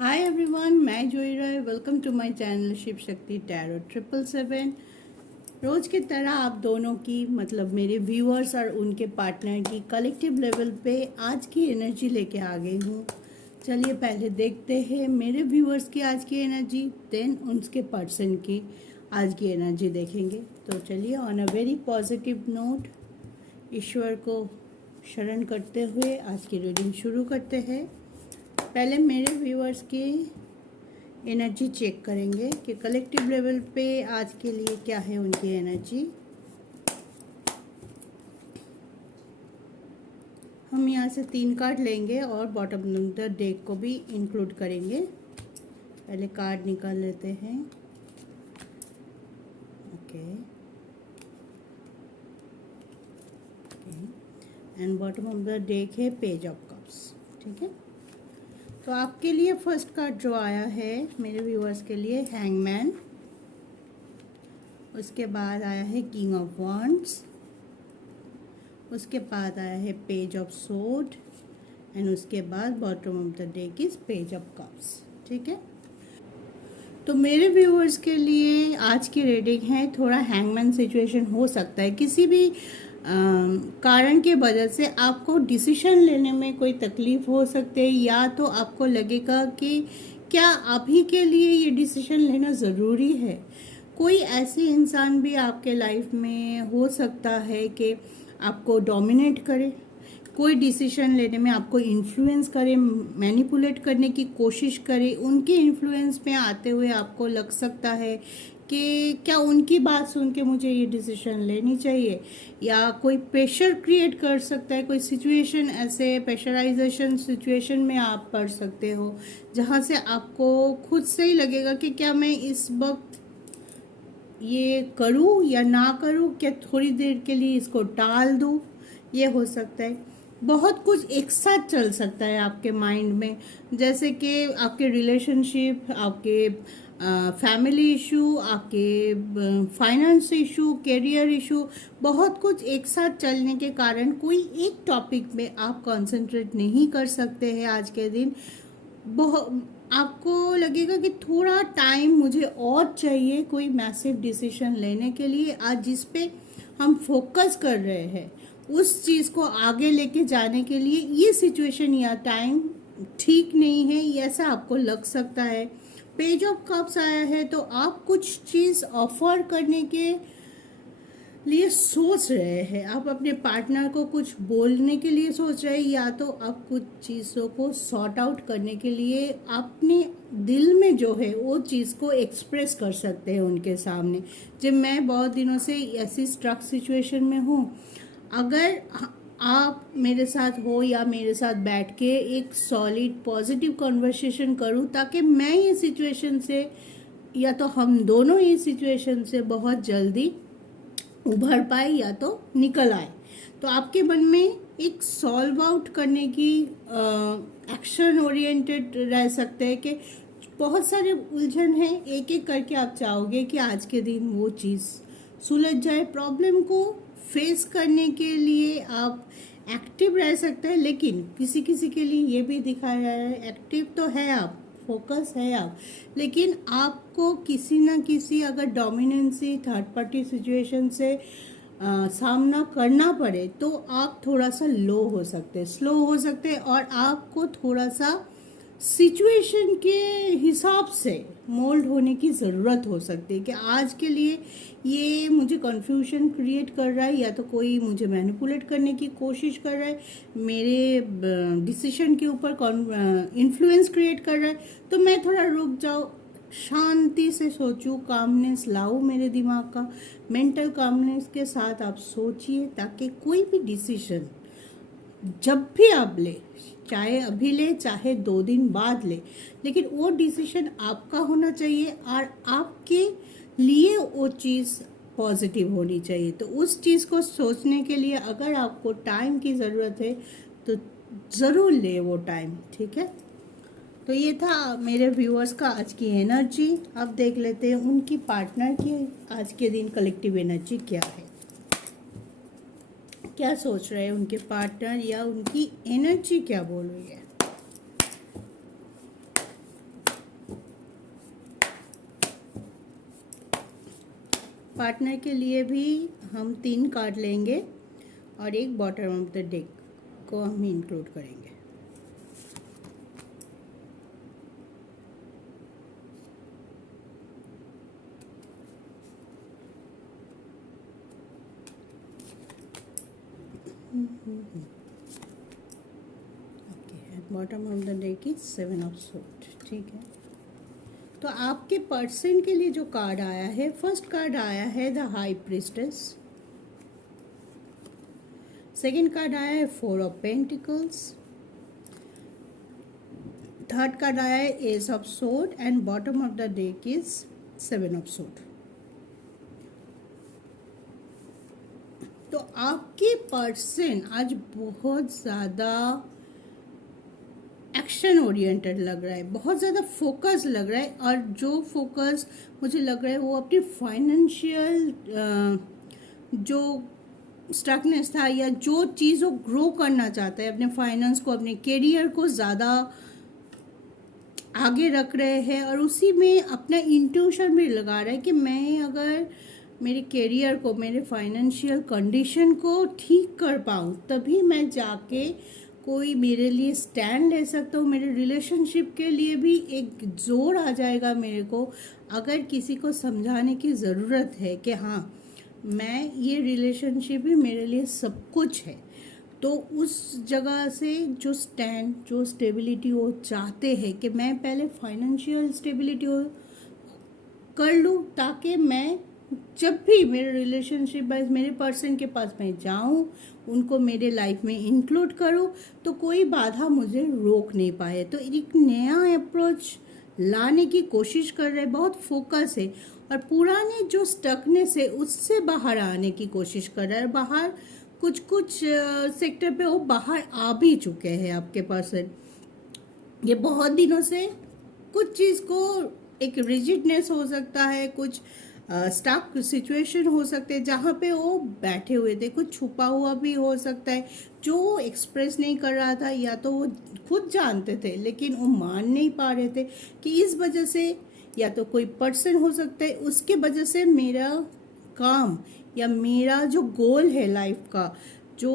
हाय everyone, मैं Joyee Roy. Welcome to my channel Shiv Shakti tarot 777। रोज की तरह आप दोनों की मतलब मेरे व्यूअर्स और उनके पार्टनर की कलेक्टिव लेवल पे आज की एनर्जी लेके आ गई हूँ। चलिए पहले देखते हैं मेरे व्यूअर्स की आज की एनर्जी, देन उनके पर्सन की आज की एनर्जी देखेंगे। तो चलिए on a very positive note ईश्वर को शरण करते हुए आज की रीडिंग शुरू करते हैं। पहले मेरे व्यूअर्स की एनर्जी चेक करेंगे कि कलेक्टिव लेवल पे आज के लिए क्या है उनकी एनर्जी। हम यहाँ से 3 कार्ड लेंगे और बॉटम ऑफ द डेक को भी इंक्लूड करेंगे। पहले कार्ड निकाल लेते हैं। Okay and bottom of the deck है पेज ऑफ कप्स। ठीक है, तो आपके लिए फर्स्ट कार्ड जो आया है मेरे व्यूअर्स के लिए हैंगमैन, उसके बाद आया है किंग ऑफ वॉन्ड्स, उसके बाद आया है पेज ऑफ सोर्ड एंड उसके बाद bottom of the deck is page of cups. ठीक है, तो मेरे व्यूअर्स के लिए आज की रीडिंग है थोड़ा हैंगमैन सिचुएशन हो सकता है। किसी भी कारण के वजह से आपको डिसीजन लेने में कोई तकलीफ हो सकती है, या तो आपको लगेगा कि क्या अभी के लिए ये डिसीजन लेना ज़रूरी है। कोई ऐसे इंसान भी आपके लाइफ में हो सकता है कि आपको डोमिनेट करे, कोई डिसीजन लेने में आपको इन्फ्लुएंस करे, मैनिपुलेट करने की कोशिश करे। उनके इन्फ्लुएंस में आते हुए आपको लग सकता है कि क्या उनकी बात सुन के मुझे ये डिसीजन लेनी चाहिए, या कोई प्रेशर क्रिएट कर सकता है। कोई सिचुएशन ऐसे प्रेशराइजेशन सिचुएशन में आप पड़ सकते हो जहाँ से आपको खुद से ही लगेगा कि क्या मैं इस वक्त ये करूँ या ना करूँ, क्या थोड़ी देर के लिए इसको टाल दूँ। ये हो सकता है। बहुत कुछ एक साथ चल सकता है आपके माइंड में, जैसे कि आपके रिलेशनशिप, आपके फैमिली इशू, आपके फाइनेंस इशू, करियर इशू, बहुत कुछ एक साथ चलने के कारण कोई एक टॉपिक में आप कंसंट्रेट नहीं कर सकते हैं आज के दिन। बहुत आपको लगेगा कि थोड़ा टाइम मुझे और चाहिए कोई मैसिव डिसीजन लेने के लिए। आज जिस पे हम फोकस कर रहे हैं उस चीज़ को आगे लेके जाने के लिए ये सिचुएशन या टाइम ठीक नहीं है, ऐसा आपको लग सकता है। पेज ऑफ कप्स आया है तो आप कुछ चीज़ ऑफर करने के लिए सोच रहे हैं, आप अपने पार्टनर को कुछ बोलने के लिए सोच रहे हैं, या तो आप कुछ चीज़ों को सॉर्ट आउट करने के लिए अपने दिल में जो है वो चीज़ को एक्सप्रेस कर सकते हैं उनके सामने। जब मैं बहुत दिनों से ऐसी स्ट्रक सिचुएशन में हूँ, अगर आप मेरे साथ हो या मेरे साथ बैठ के एक सॉलिड पॉजिटिव कन्वर्सेशन करूँ, ताकि मैं ये सिचुएशन से या तो हम दोनों ये सिचुएशन से बहुत जल्दी उभर पाए या तो निकल आए, तो आपके मन में एक सॉल्व आउट करने की एक्शन ओरिएंटेड रह सकते हैं कि बहुत सारे उलझन हैं, एक एक करके आप चाहोगे कि आज के दिन वो चीज़ सुलझ जाए। प्रॉब्लम को फेस करने के लिए आप एक्टिव रह सकते हैं, लेकिन किसी किसी के लिए ये भी दिखाया है एक्टिव तो है आप, फोकस है आप, लेकिन आपको किसी ना किसी अगर डोमिनेंसी थर्ड पार्टी सिचुएशन से सामना करना पड़े तो आप थोड़ा सा लो हो सकते हैं, स्लो हो सकते हैं, और आपको थोड़ा सा सिचुएशन के हिसाब से मोल्ड होने की ज़रूरत हो सकती है कि आज के लिए ये मुझे कन्फ्यूजन क्रिएट कर रहा है, या तो कोई मुझे मैनिपुलेट करने की कोशिश कर रहा है, मेरे डिसीजन के ऊपर इन्फ्लुएंस क्रिएट कर रहा है, तो मैं थोड़ा रुक जाऊँ, शांति से सोचूं, कामनेस लाऊं मेरे दिमाग का, मेंटल कामनेस के साथ आप सोचिए, ताकि कोई भी डिसीजन जब भी आप ले, चाहे अभी ले चाहे 2 दिन बाद ले, लेकिन वो डिसीजन आपका होना चाहिए और आपके लिए वो चीज़ पॉजिटिव होनी चाहिए। तो उस चीज़ को सोचने के लिए अगर आपको टाइम की ज़रूरत है तो ज़रूर ले वो टाइम। ठीक है, तो ये था मेरे व्यूअर्स का आज की एनर्जी। अब देख लेते हैं उनकी पार्टनर की आज के दिन कलेक्टिव एनर्जी क्या है, क्या सोच रहे हैं उनके पार्टनर, या उनकी एनर्जी क्या बोल रही है। पार्टनर के लिए भी हम 3 कार्ड लेंगे और एक बॉटम ऑफ द डेक को हम इंक्लूड करेंगे। Bottom of the deck is 7 of suit. ठीक है, तो आपके पर्सन के लिए जो कार्ड आया है, फर्स्ट कार्ड आया है the high priestess, second card आया है 4 ऑफ पेंटिकल्स, थर्ड कार्ड आया है S of sword and bottom of the deck is 7 of sword. तो आपके पर्सन आज बहुत ज़्यादा एक्शन ओरिएंटेड लग रहा है, बहुत ज़्यादा फोकस लग रहा है, और जो फोकस मुझे लग रहा है वो अपनी फाइनेंशियल जो स्टकनेस था या जो चीज़ वो ग्रो करना चाहता है, अपने फाइनेंस को, अपने करियर को ज़्यादा आगे रख रहे हैं, और उसी में अपना इंट्यूशन भी लगा रहा है कि मैं अगर मेरे करियर को, मेरे फाइनेंशियल कंडीशन को ठीक कर पाऊँ तभी मैं जाके कोई मेरे लिए स्टैंड ले सकता हूँ। मेरे रिलेशनशिप के लिए भी एक जोर आ जाएगा मेरे को, अगर किसी को समझाने की ज़रूरत है कि हाँ मैं ये रिलेशनशिप ही मेरे लिए सब कुछ है, तो उस जगह से जो स्टैंड, जो स्टेबिलिटी वो चाहते हैं कि मैं पहले फाइनेंशियल स्टेबिलिटी कर लूँ, ताकि मैं जब भी मेरे रिलेशनशिप वाइज मेरे पर्सन के पास मैं जाऊँ, उनको मेरे लाइफ में इंक्लूड करूँ, तो कोई बाधा मुझे रोक नहीं पाए। तो एक नया अप्रोच लाने की कोशिश कर रहे हैं, बहुत फोकस है, और पुराने जो स्टकनेस है उससे बाहर आने की कोशिश कर रहा है। बाहर कुछ सेक्टर पे वो बाहर आ भी चुके हैं आपके पर्सन। ये बहुत दिनों से कुछ चीज़ को, एक रिजिडनेस हो सकता है, कुछ स्टक सिचुएशन हो सकते हैं जहाँ पे वो बैठे हुए थे, कुछ छुपा हुआ भी हो सकता है जो एक्सप्रेस नहीं कर रहा था, या तो वो खुद जानते थे लेकिन वो मान नहीं पा रहे थे कि इस वजह से, या तो कोई पर्सन हो सकता है उसके वजह से मेरा काम या मेरा जो गोल है लाइफ का, जो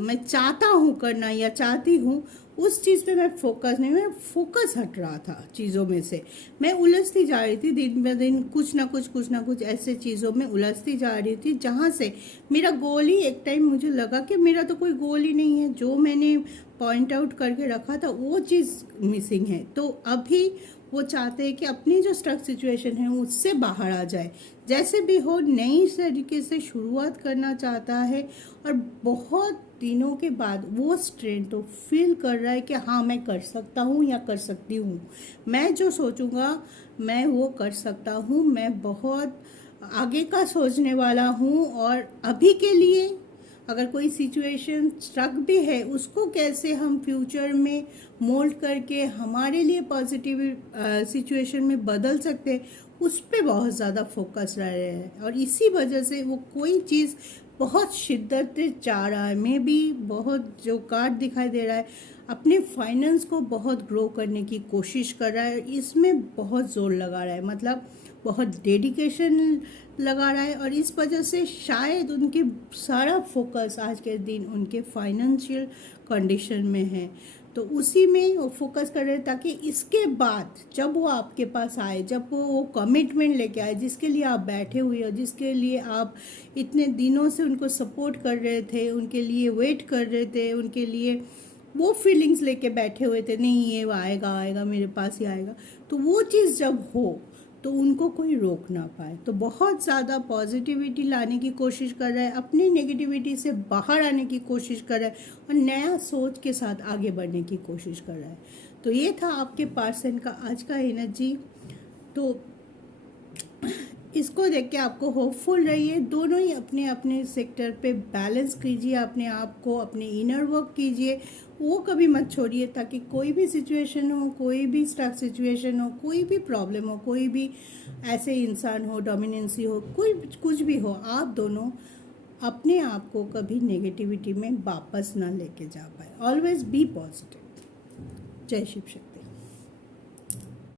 मैं चाहता हूँ करना या चाहती हूँ, उस चीज़ पे मैं फोकस नहीं, मैं फोकस हट रहा था चीज़ों में से, मैं उलझती जा रही थी दिन ब दिन, कुछ ना कुछ ऐसे चीज़ों में उलझती जा रही थी जहाँ से मेरा गोल ही, एक टाइम मुझे लगा कि मेरा तो कोई गोल ही नहीं है, जो मैंने पॉइंट आउट करके रखा था वो चीज़ मिसिंग है। तो अभी वो चाहते हैं कि अपनी जो स्टक सिचुएशन है उससे बाहर आ जाए, जैसे भी हो नई तरीके से शुरुआत करना चाहता है, और बहुत दिनों के बाद वो स्ट्रेंथ तो फील कर रहा है कि हाँ मैं कर सकता हूँ या कर सकती हूँ, मैं जो सोचूंगा मैं वो कर सकता हूँ, मैं बहुत आगे का सोचने वाला हूँ, और अभी के लिए अगर कोई सिचुएशन स्ट्रक भी है उसको कैसे हम फ्यूचर में मोल्ड करके हमारे लिए पॉजिटिव सिचुएशन में बदल सकते हैं, उस पर बहुत ज़्यादा फोकस रह रहे हैं, और इसी वजह से वो कोई चीज़ बहुत शिद्दत से चाह रहा है। मैं भी बहुत, जो कार्ड दिखाई दे रहा है, अपने फाइनेंस को बहुत ग्रो करने की कोशिश कर रहा है, इसमें बहुत जोर लगा रहा है, मतलब बहुत डेडिकेशन लगा रहा है, और इस वजह से शायद उनके सारा फोकस आज के दिन उनके फाइनेंशियल कंडीशन में है, तो उसी में वो फोकस कर रहे हैं, ताकि इसके बाद जब वो आपके पास आए, जब वो कमिटमेंट लेके आए जिसके लिए आप बैठे हुए हो, जिसके लिए आप इतने दिनों से उनको सपोर्ट कर रहे थे, उनके लिए वेट कर रहे थे, उनके लिए वो फीलिंग्स लेके बैठे हुए थे, नहीं ये आएगा मेरे पास ही आएगा, तो वो चीज़ जब हो तो उनको कोई रोक ना पाए। तो बहुत ज़्यादा पॉजिटिविटी लाने की कोशिश कर रहा है, अपनी नेगेटिविटी से बाहर आने की कोशिश कर रहा है, और नया सोच के साथ आगे बढ़ने की कोशिश कर रहा है। तो ये था आपके पर्सन का आज का एनर्जी। तो इसको देख के आपको होपफुल रहिए, दोनों ही अपने अपने सेक्टर पे बैलेंस कीजिए, अपने आप को, अपने इनर वर्क कीजिए, वो कभी मत छोड़िए, ताकि कोई भी सिचुएशन हो, कोई भी स्टक सिचुएशन हो, कोई भी प्रॉब्लम हो, कोई भी ऐसे इंसान हो, डोमिनेंसी हो, कोई कुछ भी हो, आप दोनों अपने आप को कभी नेगेटिविटी में वापस ना लेके जा पाए। Always be positive. जय शिव शक्ति।